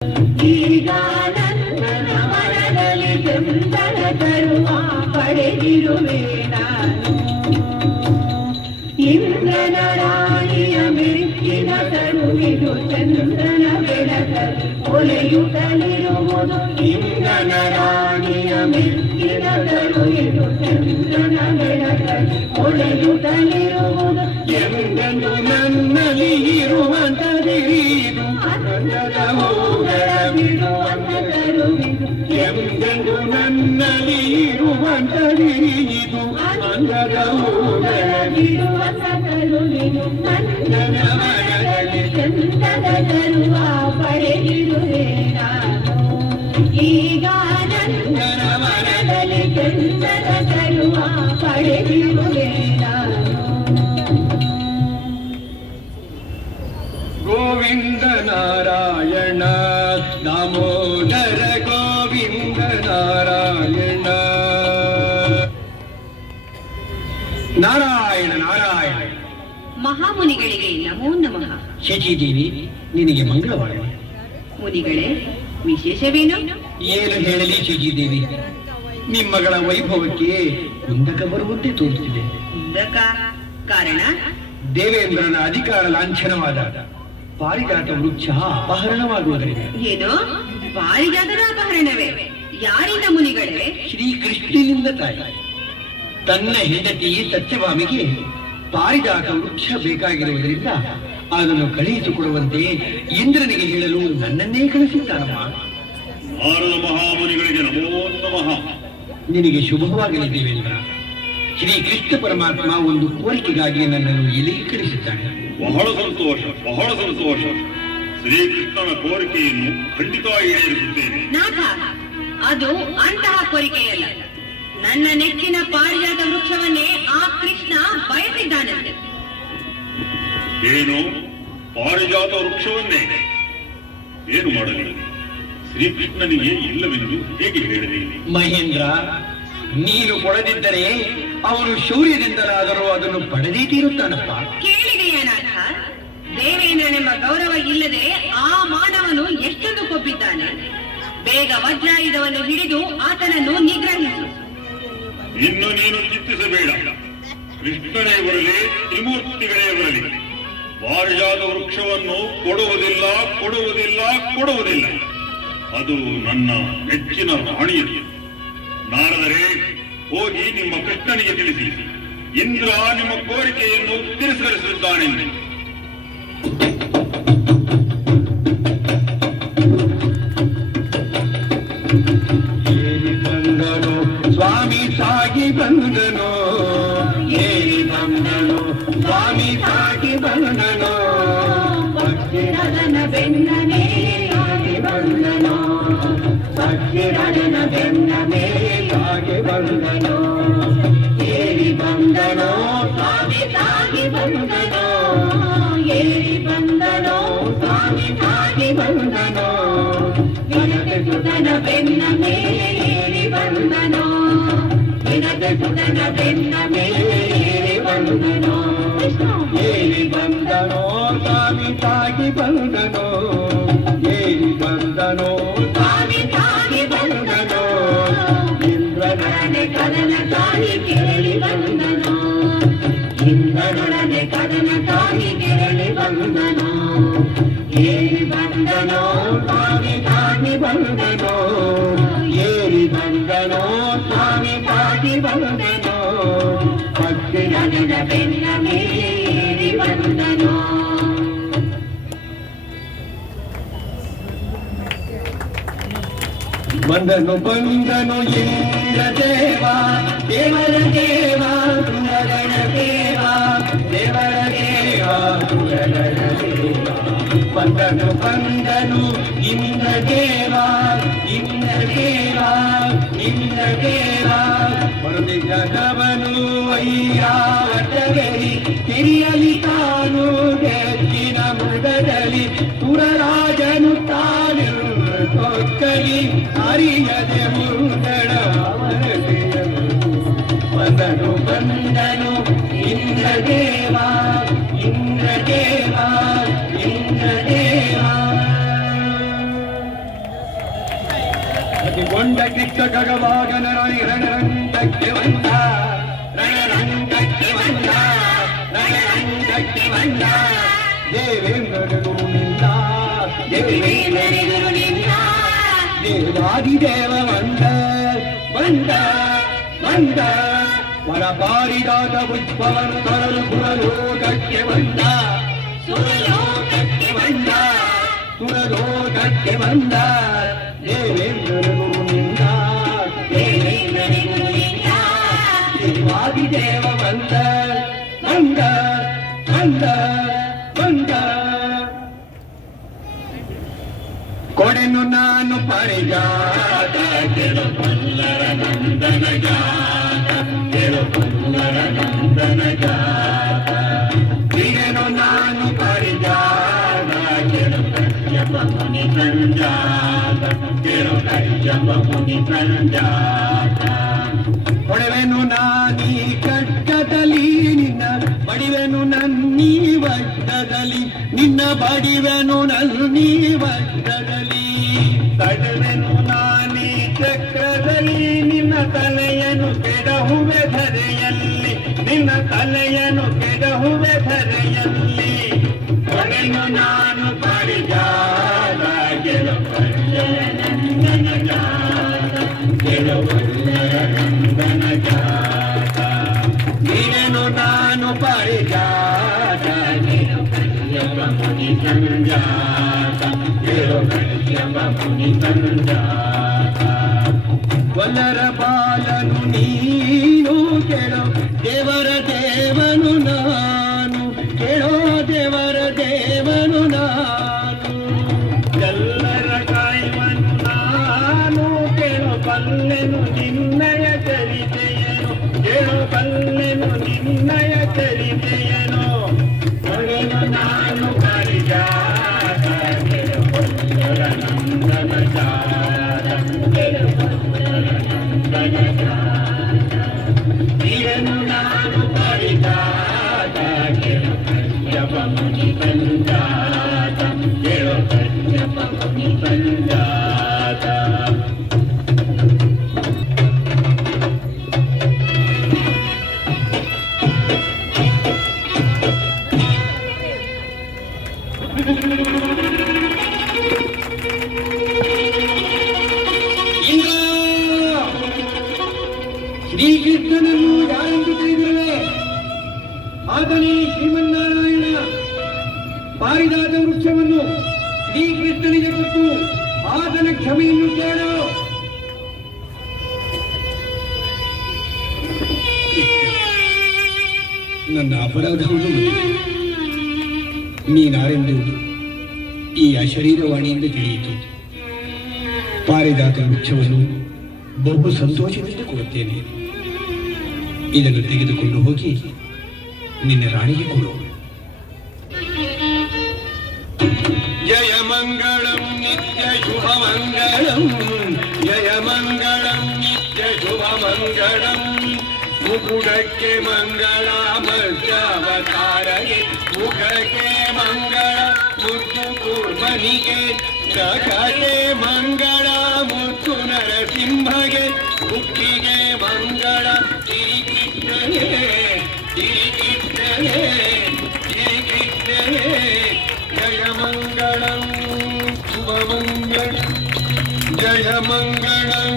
ಈಗ ನನ್ನ ಮನದಲ್ಲಿ ಚಂದನ ತರುವ ಪಡೆದಿರುವೆ ನಾನು. ಇಂದ್ರನ ರಾಣಿಯ ಮೆಚ್ಚಿನ ತರುವಿದು ಚಂದ್ರನ ಬೆಳಕಲ್ಲಿ ಒಲೆಯುತ್ತಲಿರುವುದು. ಇಂದ್ರನ ರಾಣಿಯ ಮೆಚ್ಚಿನ ತರುವಿದು ಚಂದ್ರನ ಬೆಳಕಲ್ಲಿ ಒಲೆಯುತ್ತಲಿರುವುದು. ಎಂದೆಂದು ನನ್ನಲ್ಲಿ ಇರುವಂತದಿರಿದು ಅಂದದ ಹೂಗಳ ಬಿಡುವಂತ ತರುವಿದು. ಎಂದೆಂದು ನನ್ನಲ್ಲಿ ಇರುವಂತದಿರಿದು ಅಂದದ ಹೂಗಳ ಬಿಡುವಂತ ತರುವಿದು. ನನ್ನ ಮನದಲ್ಲಿ ಚಂದದ ತರುವ ಪಡೆದಿರುವೆ ನಾನು. ಈಗ ನನ್ನ ಮನದಲ್ಲಿ ಚಂದದ ತರುವ ಪಡೆದಿರುವೆ ನಾನು. ಗೋವಿಂದ ನಾರಾಯಣ ದಾಮೋದರ ಗೋವಿಂದ ನಾರಾಯಣ. ನಾರಾಯಣ ನಾರಾಯಣ. ಮಹಾಮುನಿಗಳಿಗೆ ನಮೋ ನಮಃ. ಶಚಿದೇವಿ, ನಿನಗೆ ಮಂಗಳವಾಗಲಿ. ಮುನಿಗಳೇ, ವಿಶೇಷವೇನು? ಏನು ಹೇಳಲಿ ಶಚಿದೇವಿ, ನಿಮ್ಮಗಳ ವೈಭವಕ್ಕೆ ಕುಂದಕ ಬರುವಂತೆ ತೋರುತ್ತಿದೆ. ಕುಂದಕ? ಕಾರಣ? ದೇವೇಂದ್ರನ ಅಧಿಕಾರ ಲಾಂಛನವಾದ ಪಾರಿಜಾತ ವೃಕ್ಷ ಅಪಹರಣವಾಗುವುದರಿಂದ. ಏನು? ಪಾರಿಜಾತದ ಅಪಹರಣವೇ? ಯಾರಿಂದ ಮುನಿಗಳೇ? ಶ್ರೀಕೃಷ್ಣನಿಂದ ತಾಯಿ. ತನ್ನ ಹೆಂಡತಿ ಸತ್ಯಭಾಮಿಗೆ ಪಾರಿಜಾತ ವೃಕ್ಷ ಬೇಕಾಗಿರುವುದರಿಂದ ಅದನ್ನು ಕಳುಹಿಸಿಕೊಡುವಂತೆ ಇಂದ್ರನಿಗೆ ಹೇಳಲು ನನ್ನನ್ನೇ ಕಳಿಸಿದ್ದಾನಮ್ಮ. ನಾರದ ಮಹಾಮುನಿಗಳಿಗೆ ನಮೋ ನಮಃ. ನಿನಗೆ ಶುಭವಾಗಲಿ ದೇವೇಂದ್ರ. ಶ್ರೀಕೃಷ್ಣ ಪರಮಾತ್ಮ ಒಂದು ಕೋರಿಕೆಗಾಗಿ ನನ್ನನ್ನು ಇಲ್ಲಿಗೆ ಕಳಿಸಿದ್ದಾನೆ. ಬಹಳ ಸಂತೋಷ, ಬಹಳ ಸಂತೋಷ. ಶ್ರೀಕೃಷ್ಣನ ಕೋರಿಕೆಯನ್ನು ಖಂಡಿತ ಈಡೇರಿಸುತ್ತೇನೆ. ನಾಥ, ಅದು ಅಂತಹ ಕೋರಿಕೆಯಲ್ಲ. ನನ್ನ ನೆಚ್ಚಿನ ಪಾರಿಜಾತ ವೃಕ್ಷವನ್ನೇ ಆ ಕೃಷ್ಣ ಬಯಸಿದ್ದಾನಂತೆ. ಏನು? ಪಾರಿಜಾತ ವೃಕ್ಷವನ್ನೇ? ಏನು ಮಾಡಲಿ? ಶ್ರೀಕೃಷ್ಣನಿಗೆ ಇಲ್ಲವೆಂದು ಹೇಗೆ ಹೇಳಲಿ? ಮಹೇಂದ್ರ, ನೀನು ಕೊಡದಿದ್ದರೆ ಅವನು ಶೌರ್ಯದಿಂದಲಾದರೂ ಅದನ್ನು ಪಡೆದೇ ತೀರುತ್ತಾನಪ್ಪ. ಕೇಳಿದೆಯಾ ನಾಥ? ದೇವೇಂದ್ರನೆಂಬ ಗೌರವ ಇಲ್ಲದೆ ಆ ಮಾನವನು ಎಷ್ಟೊಂದು ಕೊಬ್ಬಿದ್ದಾನೆ. ಬೇಗ ವಜ್ರಾಯುಧವನ್ನು ಹಿಡಿದು ಆತನನ್ನು ನಿಗ್ರಹಿಸು. ಇನ್ನು ನೀನು ಚಿಂತಿಸಬೇಡ. ಕೃಷ್ಣನೇ ಬರಲಿ, ತ್ರಿಮೂರ್ತಿಗಳೇ ಬರಲಿ, ಪಾರಿಜಾತ ವೃಕ್ಷವನ್ನು ಕೊಡುವುದಿಲ್ಲ, ಕೊಡುವುದಿಲ್ಲ, ಕೊಡುವುದಿಲ್ಲ. ಅದು ನನ್ನ ನೆಚ್ಚಿನ ರಾಣಿಯದು. ನಾರದರೆ, ಹೋಗಿ ನಿಮ್ಮ ಕೃಷ್ಣನಿಗೆ ತಿಳಿಸಿ, ಇಂದ್ರ ನಿಮ್ಮ ಕೋರಿಕೆಯನ್ನು ತಿರಸ್ಕರಿಸಿದ್ದಾನೆಂದು. ಸ್ವಾಮಿ ಸಾಗಿ ಬಂದನು, ಏರಿ ಬಂದನು, ಸ್ವಾಮಿ ಸಾಗಿ ಬಂದನು. ಭಕ್ತಿರದನ ಬೆನ್ನ ಮೇಲಾಗಿ ಬಂದನು, ಭಕ್ತಿರದನ ಬೆನ್ನ ಮೇಲಾಗಿ ಬಂದನು. ಏರಿ ಬಂದನು, ಸ್ವಾಮಿ ಸಾಗಿ ಬಂದನು, ಏರಿ ಬಂದನು, ಸ್ವಾಮಿ ಸಾಗಿ ಬಂದನು. ವಿನತೆ ಸುತನ ಬೆನ್ನ ಮೇಲೇರಿ ಬಂದನು, ವಿನತೆ ಸುತನ ಬೆನ್ನ ಮೇಲೇರಿ ಬಂದನು. ಏರಿ ಬಂದನೋ ಸ್ವಾಮಿ ಸಾಗಿ ಬಂದನೋ, ಏರಿ ಬಂದನೋ ಸ್ವಾಮಿ ಸಾಗಿ ಬಂದನು. ಇಂದ್ರನೊಡನೆ ಕದನ ಸಾಗಿ ಕೆರಳಿ ಬಂದನು, ಇಂದ್ರನೊಡನೆ ಕದನ ಸಾಗಿ ಕೆರಳಿ ಬಂದನು. ಏರಿ ಬಂದನೋ ಸ್ವಾಮಿ ಸಾಗಿ ಬಂದನೋ, ಏರಿ ಬಂದನೋ ಸ್ವಾಮಿ ಸಾಗಿ ಬಂದನೋ. ಭಕ್ತಿರದನ ಬೆನ್ನ ಮೇಲೇರಿ ಬಂದನು. ಬಂದನು ಬಂದನು ಇಂದ್ರ ದೇವ, ದೇವರ ದೇವ, ಸುರಗಣ ದೇವ, ದೇವರ ದೇವ, ಸುರಗಣ ದೇವ. ಬಂದನು ಬಂದನು ಇಂದ್ರ ದೇವ, ಇಂದ್ರ ದೇವ, ಇಂದ್ರ ದೇವ. ಹೊರದಿದ್ದ ನವನು ಅಯ್ಯಾವಟಗಲಿ, ತಿರಿಯಲಿ ತಾನು ಗೆಜ್ಜಿನ ಮೃಗದಲ್ಲಿ. ಸುರರಾಜನು ತಾನು ಕೊಕ್ಕಲಿ, ಅರಿಯದೆ ಮುಂದಡ ಬಂದನು ಬಂದನು ಇಂದ್ರದೇವ, ಇಂದ್ರದೇವ, ಇಂದ್ರದೇವ. ಅತಿಗೊಂಡ ಕಿಟ್ಟ ಖಗವಾಗನ ರಣರಂಗಕ್ಕೆ ಬಂದ ರಣರಂಗಕ್ಕೆ ಬಂದ ರಣರಂಗಕ್ಕೆ ಬಂದ ದೇವೇಂದ್ರನು ನಿಂದ ದೇವೇಂದ್ರನು ನಿಂದ ದೇವಾದಿದೇವ ಬಂದ ಬಂದ ಬಂದ ವರಪಾರಿದಾದ ಪುಷ್ಪವನ್ನು ತರಲು ಸುರಲೋಕಕ್ಕೆ ಬಂದ ಸುರಲೋಕಕ್ಕೆ ಬಂದ ಸುರಲೋಕಕ್ಕೆ ಬಂದ ದೇವೇಂದ್ರನು ನಿಂದ ದೇವೇಂದ್ರನು ನಿಂದ ದೇವಾದಿದೇವ ಬಂದ ಬಂದ ಬಂದ ಬಂದ ಕೊಡೆನು ನಾನು ಪರಿಜಾತ ಕೆಳಪಲ್ಲರ ನಂದನ ಜಾತ ಕೆಳಪಲ್ಲರ ನಂದನ ಜಾತ ಬಿಡೆನು ನಾನು ಪರಿಜಾತ ಕೆಳಕಯ್ಯಪ್ಪ ಮುನಿ ಸಂಜಾತ ಕೆಳಕಯ್ಯಪ್ಪ ಮುನಿ ಸಂಜಾತ ಕೊಡುವೆನು ನಾನೀ ಕಟ್ಟದಲ್ಲಿ ನಿನ್ನ ಬಡಿವೆನು ನನ್ನೀ ವಟ್ಟದಲ್ಲಿ ನಿನ್ನ ಬಡಿವೆನು ನನ್ನೀ ವಟ್ಟದಲ್ಲಿ ತಡೆವೆನು ನಾನೀ ಚಕ್ರದಲ್ಲಿ ನಿನ್ನ ತಲೆಯನ್ನು ಕೆಡಹುವೆ ಧರೆಯಲ್ಲಿ ನಿನ್ನ ತಲೆಯನ್ನು ಕೆಡಹುವೆ ಧರೆಯಲ್ಲಿ ಕೊಡೆನು ನಾನು ಪರಿಜಾತ ಗೆಲುವಲ್ಲರ ನಂದನ ಜಾತ ಗೆಲುವಲ್ಲರ ನಂದನ ಜಾತ ನೀನು ನಾನು ಪರಿಜಾತ ಗೆಲುವಲ್ಲರ ಮುನಿ ಸಂಜಾತ ಗೆಲುವಲ್ಲರ ಮುನಿ ಸಂಜಾತ ವಲ್ಲರ ಬಾಲನು ನೀನು ಕೇಳೋ ದೇವರ ದೇವನು ನಾನು ಕೇಳೋ ದೇವರ ದೇವನು ನಾನು ಎಲ್ಲರ ಕಾಯುವನು ನಾನು ಕೇಳೋ ಬಲ್ಲೆನು ನಿನ್ನಯ ಚರಿತೆಯನು ಕೇಳೋ ಬಲ್ಲೆನು ನಿನ್ನಯ ಚರಿತೆಯನು ಕೊಡೆನು ನಾನು ಪರಿಜಾತ ಗೆಲುವಲ್ಲರ ನಂದನ ಜಾತ ಗೆಲುವಲ್ಲರ ನಂದನ ಜಾತ ನೀನು ನಾನು ಪರಿಜಾತ ಗೆಲುವಯ್ಯಪ್ಪ ಮುನಿ ಸಂಜಾತ ಗೆಲುವಯ್ಯಪ್ಪ ಮುನಿ ಸಂಜಾತ ಶ್ರೀಕೃಷ್ಣನನ್ನು ಯಾರೆಂದು ತಿಳಿದಿರುವೆ? ಆತನೇ ಶ್ರೀಮನ್ನಾರಾಯಣ. ಪಾರಿಜಾತ ವೃಕ್ಷವನ್ನು ಶ್ರೀಕೃಷ್ಣನಿಗೆ ಕೊಟ್ಟು ಆತನ ಕ್ಷಮೆಯನ್ನು ಕೇಳು. ನನ್ನ ಅಪರಾಧವನ್ನು ನೀನಾರೆಂದು ಈ ಅಶರೀರವಾಣಿಯಿಂದ ತಿಳಿಯಿತು. ಪಾರಿಜಾತ ವೃಕ್ಷವನ್ನು ಬಹು ಸಂತೋಷದಿಂದ ಕೊಡುತ್ತೇನೆ. ಇದನ್ನು ತೆಗೆದುಕೊಂಡು ಹೋಗಿ ನಿನ್ನ ರಾಣಿಗೆ ಕೊಡು. ಜಯ ಮಂಗಳಂ ನಿತ್ಯ ಶುಭ ಮಂಗಳಂ ಜಯ ಮಂಗಳಂ ನಿತ್ಯ ಶುಭ ಮಂಗಳಂ ಮುಕುಡಕ್ಕೆ ಮಂಗಳ ಮಧ್ಯಾವತಾರಗೆ ಮುಖಕ್ಕೆ ಮಂಗಳ ಮುತ್ತು ಕೂರ್ಮನಿಗೆ ನಖಕ್ಕೆ ಮಂಗಳ ಮುತ್ತು ನರಸಿಂಹಗೆ ಮುಕ್ಕಿಗೆ ಮಂಗಳ ಶ್ರೀಕೃಷ್ಣನೇ ಶ್ರೀಕೃಷ್ಣನೇ ಶ್ರೀಕೃಷ್ಣನೇ ಜಯ ಮಂಗಳಂ ಶುಭ ಮಂಗಳಂ ಜಯ ಮಂಗಳಂ